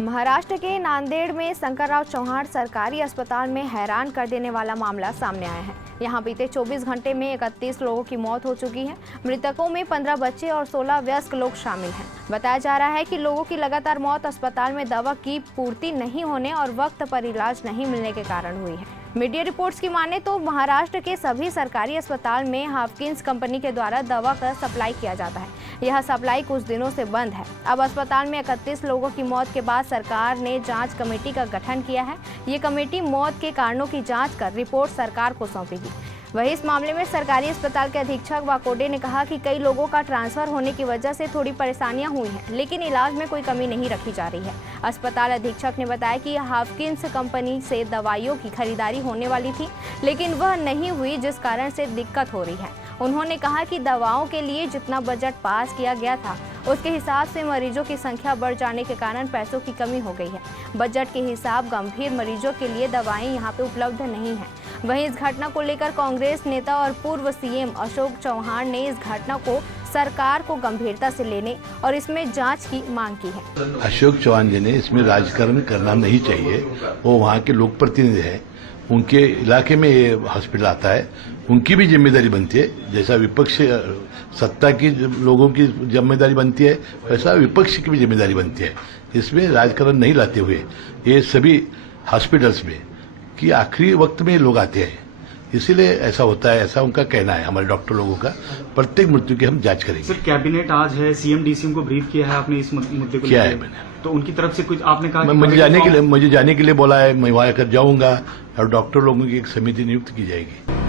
महाराष्ट्र के नांदेड़ में शंकरराव चव्हाण सरकारी अस्पताल में हैरान कर देने वाला मामला सामने आया है। यहां बीते 24 घंटे में 31 लोगों की मौत हो चुकी है। मृतकों में 15 बच्चे और 16 वयस्क लोग शामिल हैं। बताया जा रहा है कि लोगों की लगातार मौत अस्पताल में दवा की पूर्ति नहीं होने और वक्त पर इलाज नहीं मिलने के कारण हुई है। मीडिया रिपोर्ट्स की माने तो महाराष्ट्र के सभी सरकारी अस्पताल में हाफकिंस कंपनी के द्वारा दवा का सप्लाई किया जाता है। यह सप्लाई कुछ दिनों से बंद है। अब अस्पताल में 31 लोगों की मौत के बाद सरकार ने जांच कमेटी का गठन किया है। ये कमेटी मौत के कारणों की जांच कर रिपोर्ट सरकार को सौंपेगी। वहीं इस मामले में सरकारी अस्पताल के अधीक्षक वाकोडे ने कहा कि कई लोगों का ट्रांसफर होने की वजह से थोड़ी परेशानियां हुई हैं, लेकिन इलाज में कोई कमी नहीं रखी जा रही है। अस्पताल अधीक्षक ने बताया कि हाफकिंस कंपनी से दवाइयों की खरीदारी होने वाली थी, लेकिन वह नहीं हुई, जिस कारण से दिक्कत हो रही है। उन्होंने कहा कि दवाओं के लिए जितना बजट पास किया गया था उसके हिसाब से मरीजों की संख्या बढ़ जाने के कारण पैसों की कमी हो गई है। बजट के हिसाब गंभीर मरीजों के लिए दवाएं यहां पे उपलब्ध नहीं है। वहीं इस घटना को लेकर कांग्रेस नेता और पूर्व सीएम अशोक चव्हाण ने इस घटना को सरकार को गंभीरता से लेने और इसमें जांच की मांग की है। अशोक चव्हाण जी ने इसमें राजकारण करना नहीं चाहिए। वो वहाँ के लोक प्रतिनिधि हैं, उनके इलाके में ये हॉस्पिटल आता है, उनकी भी जिम्मेदारी बनती है। जैसा विपक्ष सत्ता की लोगों की जिम्मेदारी बनती है, वैसा विपक्ष की भी जिम्मेदारी बनती है। इसमें राजकारण नहीं लाते हुए ये सभी हॉस्पिटल्स में कि आखिरी वक्त में लोग आते हैं, इसीलिए ऐसा होता है। ऐसा उनका कहना है, हमारे डॉक्टर लोगों का। प्रत्येक मृत्यु की हम जांच करेंगे। सर, कैबिनेट आज है, सीएम डीसीएम को ब्रीफ किया है आपने इस मुद्दे को? क्या है मैंने, तो उनकी तरफ से कुछ आपने कहा? मुझे जाने के लिए बोला है। मैं वहाँ कर जाऊंगा और डॉक्टर लोगों की एक समिति नियुक्त की जाएगी।